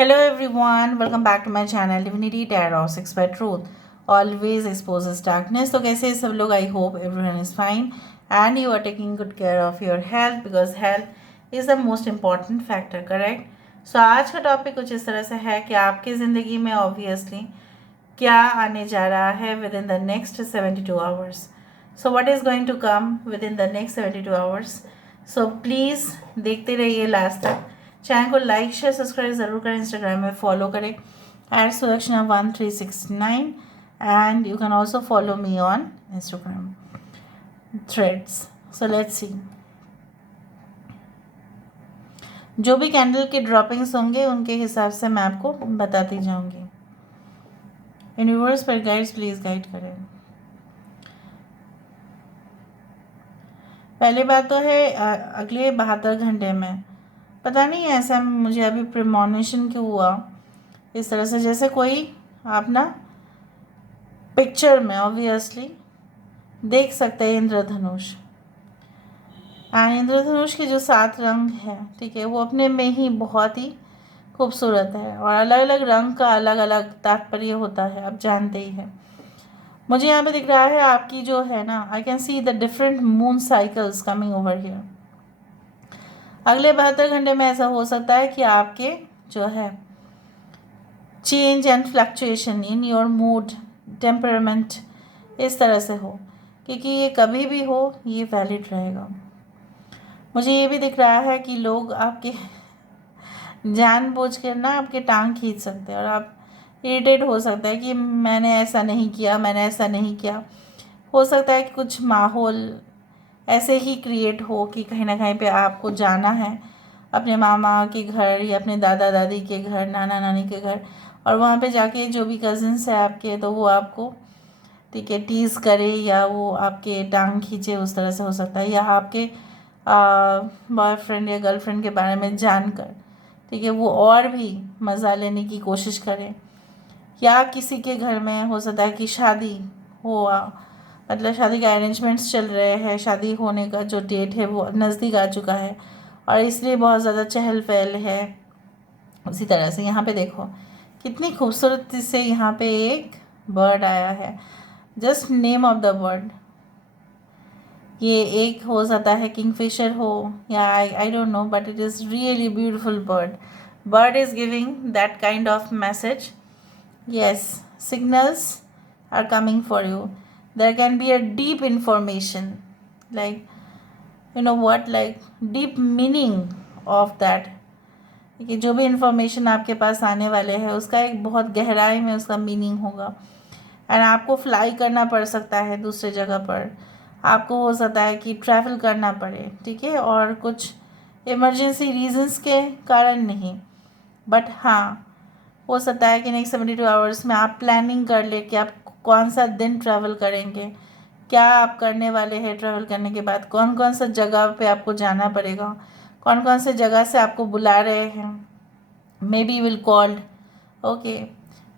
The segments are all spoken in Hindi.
Hello everyone, welcome back to my channel Divinity Tarot 6 by Truth. Always exposes darkness. तो कैसे हैं सब लोग? I hope everyone is fine and you are taking good care of your health because health is the most important factor, correct? So आज का टॉपिक कुछ इस तरह से है कि आपकी ज़िंदगी में ऑब्वियसली क्या आने जा रहा है within the next 72 hours. So what is going to come within the next 72 hours. So please देखते रहिए लास्ट तक. चैनल को लाइक शेयर सब्सक्राइब ज़रूर करें. इंस्टाग्राम में फॉलो करें at Sulakshana 1369 and you can also follow me on Instagram Threads. So let's see. जो भी कैंडल के ड्रॉपिंग्स होंगे उनके हिसाब से मैं आपको बताती जाऊंगी. यूनिवर्स पर गाइड्स प्लीज़ गाइड करें. पहली बात तो है अगले 72 घंटे में पता नहीं ऐसा मुझे अभी प्रिमोनिशन क्यों हुआ इस तरह से, जैसे कोई आप ना पिक्चर में ऑब्वियसली देख सकते हैं इंद्रधनुष. एंड इंद्रधनुष के जो 7 रंग हैं, ठीक है, वो अपने में ही बहुत ही खूबसूरत है और अलग अलग रंग का अलग अलग तात्पर्य होता है, आप जानते ही हैं. मुझे यहाँ पे दिख रहा है आपकी जो है ना, आई can see the different moon cycles coming over here. अगले 72 घंटे में ऐसा हो सकता है कि आपके जो है change and fluctuation in your mood temperament इस तरह से हो, क्योंकि ये कभी भी हो ये वैलिड रहेगा. मुझे ये भी दिख रहा है कि लोग आपके जानबूझकर ना आपके टांग खींच सकते हैं और आप इरिटेट हो सकता है कि मैंने ऐसा नहीं किया, मैंने ऐसा नहीं किया. हो सकता है कि कुछ माहौल ऐसे ही क्रिएट हो कि कहीं ना कहीं पे आपको जाना है अपने मामा के घर या अपने दादा दादी के घर, नाना नानी के घर, और वहाँ पे जाके जो भी कज़न्स है आपके तो वो आपको, ठीक है, टीज़ करे या वो आपके टांग खींचे, उस तरह से हो सकता है. या आपके बॉयफ्रेंड या गर्लफ्रेंड के बारे में जानकर, ठीक है, वो और भी मज़ा लेने की कोशिश करें. या किसी के घर में हो सकता है कि शादी हो, मतलब शादी के अरेंजमेंट्स चल रहे हैं, शादी होने का जो डेट है वो नज़दीक आ चुका है और इसलिए बहुत ज़्यादा चहल पहल है. उसी तरह से यहाँ पे देखो कितनी खूबसूरती से यहाँ पे एक बर्ड आया है. Just name of the bird, ये एक हो सकता है किंगफिशर हो या I don't know, but it is really beautiful bird. Bird is giving that kind of message. Yes, signals are coming for you. There can be a deep information, like you know what, like deep meaning of that. कि जो भी इंफॉर्मेशन आपके पास आने वाले हैं उसका एक बहुत गहराई में उसका मीनिंग होगा. एंड आपको फ्लाई करना पड़ सकता है दूसरे जगह पर, आपको हो सकता है कि ट्रैवल करना पड़े, ठीक है, और कुछ इमरजेंसी रीजंस के कारण नहीं, बट हाँ हो सकता है कि नेक्स्ट 72 आवर्स में आप प्लानिंग कर ले कि आप कौन सा दिन ट्रैवल करेंगे, क्या आप करने वाले हैं, ट्रैवल करने के बाद कौन कौन सा जगह पे आपको जाना पड़ेगा, कौन कौन से जगह से आपको बुला रहे हैं. Maybe will called, okay,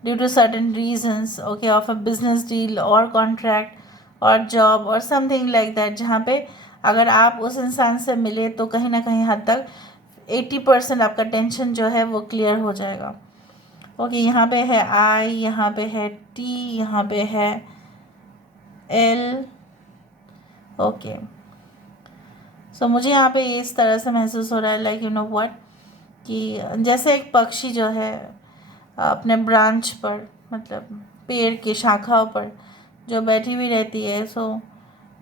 due to certain reasons, okay, of a business deal और कॉन्ट्रैक्ट और जॉब और समथिंग लाइक दैट, जहाँ पे अगर आप उस इंसान से मिले तो कहीं ना कहीं हद तक 80% आपका टेंशन जो है वो क्लियर हो जाएगा. ओके, यहाँ पे है आई, यहाँ पे है टी, यहाँ पे है एल. ओके, सो मुझे यहाँ पे इस तरह से महसूस हो रहा है, लाइक यू नो व्हाट, कि जैसे एक पक्षी जो है अपने ब्रांच पर, मतलब पेड़ की शाखाओं पर जो बैठी हुई रहती है, सो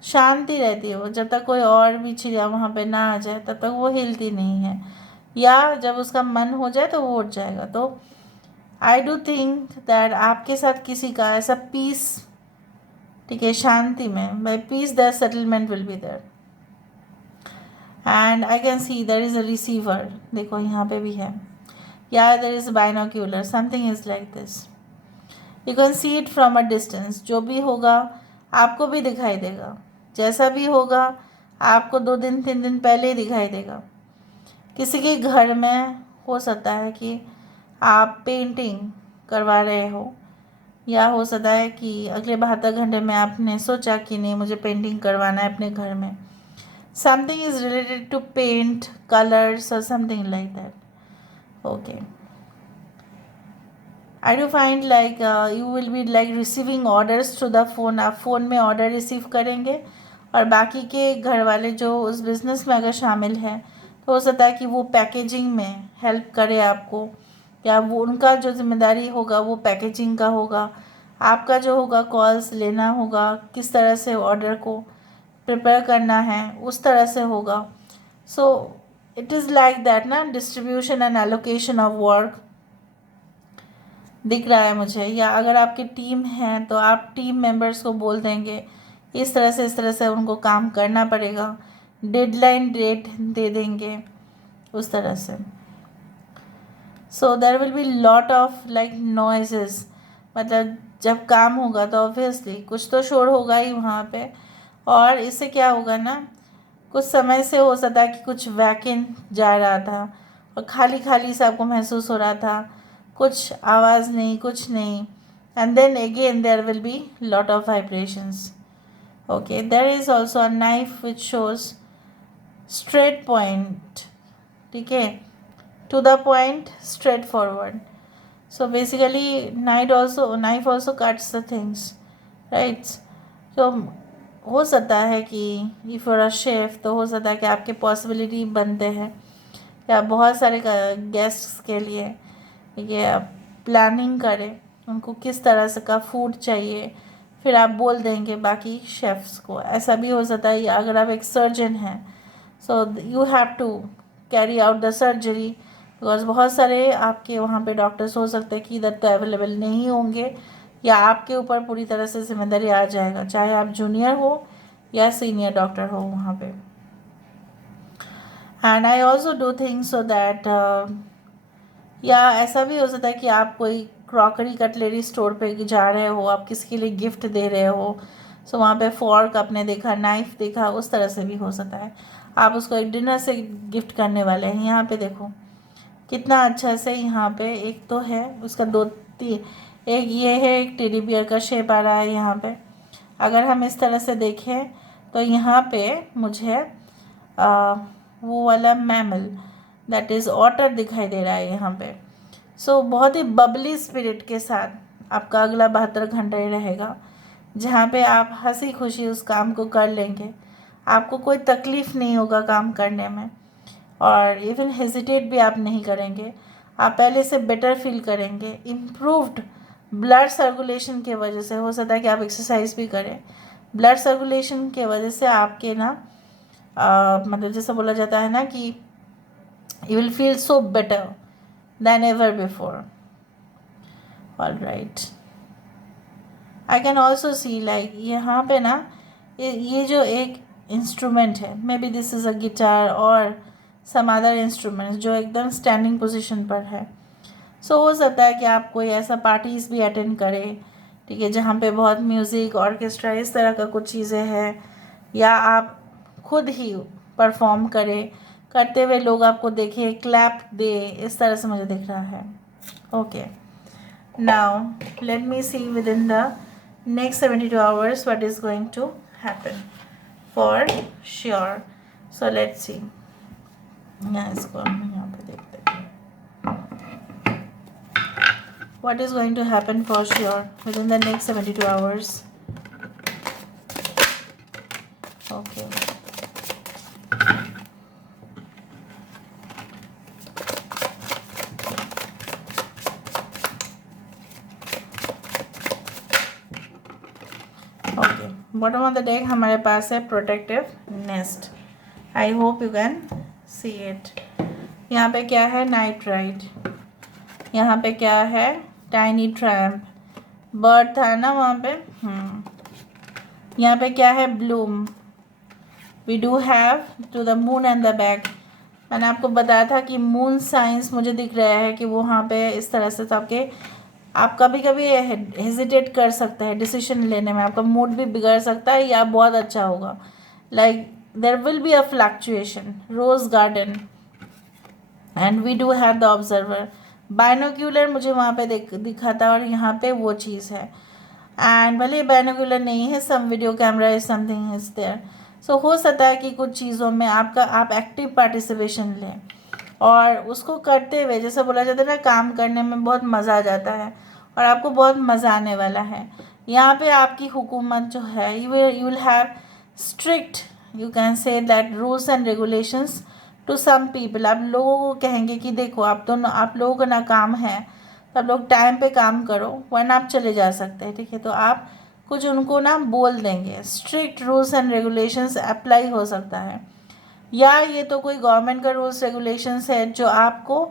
शांति रहती है वो, जब तक कोई और भी चिड़िया वहाँ पे ना आ जाए तब तक वो हिलती नहीं है, या जब उसका मन हो जाए तो वो उठ जाएगा. तो आई डू थिंक दैट आपके साथ किसी का ऐसा पीस, ठीक है, शांति में, by peace that settlement will be there. And I can see there is a receiver, देखो यहाँ पे भी है, या there is binocular, something is like this. You can see it from a distance. जो भी होगा आपको भी दिखाई देगा, जैसा भी होगा आपको 2 दिन 3 दिन पहले ही दिखाई देगा. किसी के घर में हो सकता है कि आप पेंटिंग करवा रहे हो, या हो सकता है कि अगले 72 घंटे में आपने सोचा कि नहीं मुझे पेंटिंग करवाना है अपने घर में. Something is related to paint, colours और something like that. Okay, I do find like you will be like receiving orders through the phone, आप फ़ोन में ऑर्डर रिसीव करेंगे और बाकी के घर वाले जो उस बिज़नेस में अगर शामिल हैं तो हो सकता है कि वो पैकेजिंग में हेल्प करे आपको, या वो उनका जो जिम्मेदारी होगा वो पैकेजिंग का होगा, आपका जो होगा कॉल्स लेना होगा, किस तरह से ऑर्डर को प्रिपेयर करना है उस तरह से होगा. So it is like that ना, distribution and allocation of work दिख रहा है मुझे. या अगर आपकी टीम है तो आप टीम मेंबर्स को बोल देंगे इस तरह से उनको काम करना पड़ेगा, डेडलाइन डेट दे देंगे उस तरह से. So there will be lot of like noises, मतलब जब काम होगा तो ऑब्वियसली कुछ तो शोर होगा ही वहाँ पे. और इससे क्या होगा ना, कुछ समय से हो सकता है कि कुछ वैकेंट जा रहा था और खाली खाली सा आपको महसूस हो रहा था, कुछ आवाज़ नहीं, कुछ नहीं. And then again there will be lot of vibrations. Okay, there is also a knife which shows straight point. ठीक है, to the point, straight forward. So basically knife also cuts the things, right. तो हो सकता है कि if you are a chef तो हो सकता है कि आपके पॉसिबिलिटी बनते हैं या बहुत सारे गेस्ट्स के लिए ये आप प्लानिंग करें उनको किस तरह से का फूड चाहिए, फिर आप बोल देंगे बाकी शेफ़्स को. ऐसा भी हो सकता है. या अगर आप एक सर्जन हैं so you have to carry out the surgery, because बहुत सारे आपके वहाँ पे डॉक्टर्स हो सकते हैं कि इधर तो अवेलेबल नहीं होंगे, या आपके ऊपर पूरी तरह से जिम्मेदारी आ जाएगा, चाहे आप जूनियर हो या सीनियर डॉक्टर हो वहाँ पे. And I also do think so that, या ऐसा भी हो सकता है कि आप कोई क्रॉकरी कटलरी स्टोर पे जा रहे हो, आप किसी के लिए गिफ्ट दे रहे हो, सो वहाँ पे फॉर्क आपने देखा, नाइफ देखा, उस तरह से भी हो सकता है. आप उसको एक डिनर से गिफ्ट करने वाले हैं. यहाँ पे देखो कितना अच्छा से यहाँ पे एक तो है उसका दो तीन, एक ये है, एक टेडी बियर का शेप आ रहा है यहाँ पे. अगर हम इस तरह से देखें तो यहाँ पे मुझे वो वाला मैमल दैट इज़ ऑटर दिखाई दे रहा है यहाँ पे. सो बहुत ही बबली स्पिरिट के साथ आपका अगला 72 घंटे रहेगा, जहाँ पे आप हंसी खुशी उस काम को कर लेंगे. आपको कोई तकलीफ़ नहीं होगा काम करने में, और इवन हेजिटेट भी आप नहीं करेंगे. आप पहले से बेटर फील करेंगे. इम्प्रूव्ड ब्लड सर्कुलेशन की वजह से हो सकता है कि आप एक्सरसाइज भी करें. ब्लड सर्कुलेशन के वजह से आपके ना मतलब जैसा बोला जाता है ना कि you will feel so better than ever before. All right, I can also see like यहाँ पे ना ये जो एक इंस्ट्रूमेंट है, may be this is a guitar और सम अदर इंस्ट्रूमेंट्स जो एकदम स्टैंडिंग पोजीशन पर है. सो हो सकता है कि आप कोई ऐसा पार्टीज़ भी अटेंड करें, ठीक है, जहाँ पे बहुत म्यूज़िक ऑर्केस्ट्रा इस तरह का कुछ चीज़ें हैं, या आप खुद ही परफॉर्म करें, करते हुए लोग आपको देखें, क्लैप दे, इस तरह से मुझे दिख रहा है. Okay, now let me see within the next 72 hours what is going to happen for sure. So let's see. यहाँ इसको हम यहाँ पे देखते हैं what is going to happen for sure within the next 72 hours. Okay, bottom of the deck हमारे पास है protective nest. I hope you can see it. यहाँ पे क्या है, नाइट राइड. यहाँ पे क्या है, टाइनी ट्रैम्प. बर्ड था ना वहाँ पे. यहाँ पे क्या है, bloom. We do have to the moon and the back. मैंने आपको बताया था कि मून साइंस मुझे दिख रहा है कि वो वहाँ पे इस तरह से, तो आपके आप कभी कभी हेजिटेट कर सकते हैं डिसीजन लेने में, आपका मूड भी बिगड़ सकता है या बहुत अच्छा होगा. Like there will be a fluctuation. Rose garden and we do have the observer. Binocular मुझे वहाँ पे दिखा था और यहाँ पे वो चीज़ है. एंड भले बाइनोक्यूलर नहीं है, some video camera is something is there. So हो सकता है कि कुछ चीज़ों में आप एक्टिव पार्टिसिपेशन लें, और उसको करते हुए जैसे बोला जाता है ना, काम करने में बहुत मज़ा आ जाता है, और आपको बहुत मज़ा आने वाला है। यहाँ पे आपकी हुकूमत जो है, you will have strict, you can say that, rules and regulations to some people. आप लोगों को कहेंगे कि देखो आप लोगों का ना काम है तो आप लोग टाइम पे काम करो वरना आप चले जा सकते हैं, ठीक है। तो आप कुछ उनको ना बोल देंगे, strict rules and regulations apply हो सकता है, या ये तो कोई गवर्नमेंट का रूल्स रेगुलेशंस है जो आपको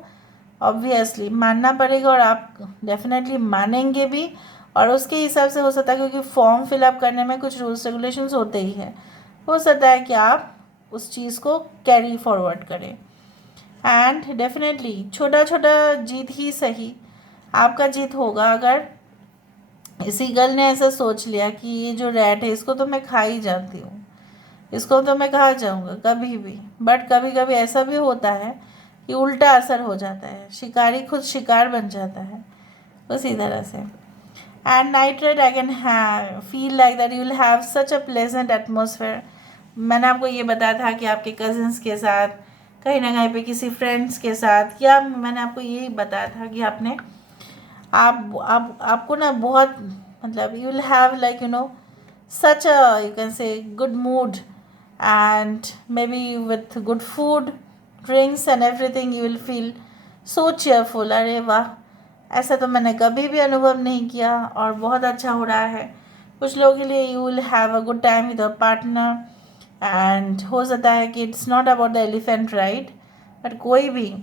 ऑब्वियसली मानना पड़ेगा और आप डेफिनेटली मानेंगे भी, और उसके हिसाब से हो सकता है, क्योंकि फॉर्म फिलअप करने में कुछ रूल्स रेगुलेशंस होते ही हैं, हो सकता है कि आप उस चीज़ को कैरी फॉरवर्ड करें। एंड डेफिनेटली छोटा छोटा जीत ही सही आपका जीत होगा। अगर इसी गर्ल ने ऐसा सोच लिया कि ये जो रैट है इसको तो मैं खा ही जाती हूँ, इसको तो मैं कहाँ जाऊँगा कभी भी, बट कभी कभी ऐसा भी होता है कि उल्टा असर हो जाता है, शिकारी खुद शिकार बन जाता है, उसी तरह से। And night ride I can feel like that you will have such a pleasant atmosphere. मैंने आपको ये बताया था कि आपके कज़न्स के साथ, कहीं ना कहीं पे किसी फ्रेंड्स के साथ, या मैंने आपको यही बताया था कि आपने आपको ना बहुत, मतलब you will have like such a, you can say, good mood, and maybe with good food, drinks and everything you will feel so cheerful। अरे वाह, ऐसा तो मैंने कभी भी अनुभव नहीं किया और बहुत अच्छा हो रहा है। कुछ लोगों के लिए you will have a good time with a partner, and हो सकता है कि it's not about the elephant ride, but कोई भी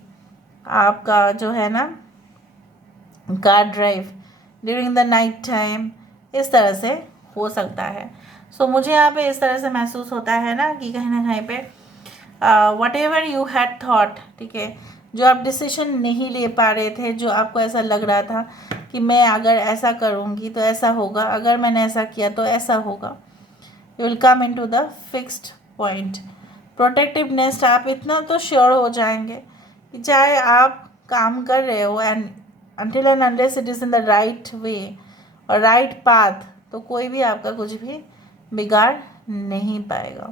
आपका जो है ना car drive during the night time, इस तरह से हो सकता है। सो मुझे यहाँ पे इस तरह से महसूस होता है ना कि कहीं ना कहीं पे what ever you had thought, ठीक है, जो आप डिसीजन नहीं ले पा रहे थे, जो आपको ऐसा लग रहा था कि मैं अगर ऐसा करूँगी तो ऐसा होगा, अगर मैंने ऐसा किया तो ऐसा होगा, you will come in to the fixed point. Protective nest, आप इतना तो श्योर हो जाएंगे कि चाहे आप काम कर रहे हो, and until and unless it is in the right way और right path, तो कोई भी आपका कुछ भी बिगाड़ नहीं पाएगा।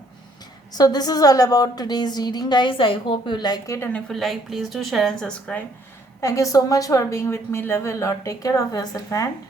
So this is all about today's reading, guys. I hope you like it, and if you like, please do share and subscribe. Thank you so much for being with me. Love you a lot. Take care of yourself and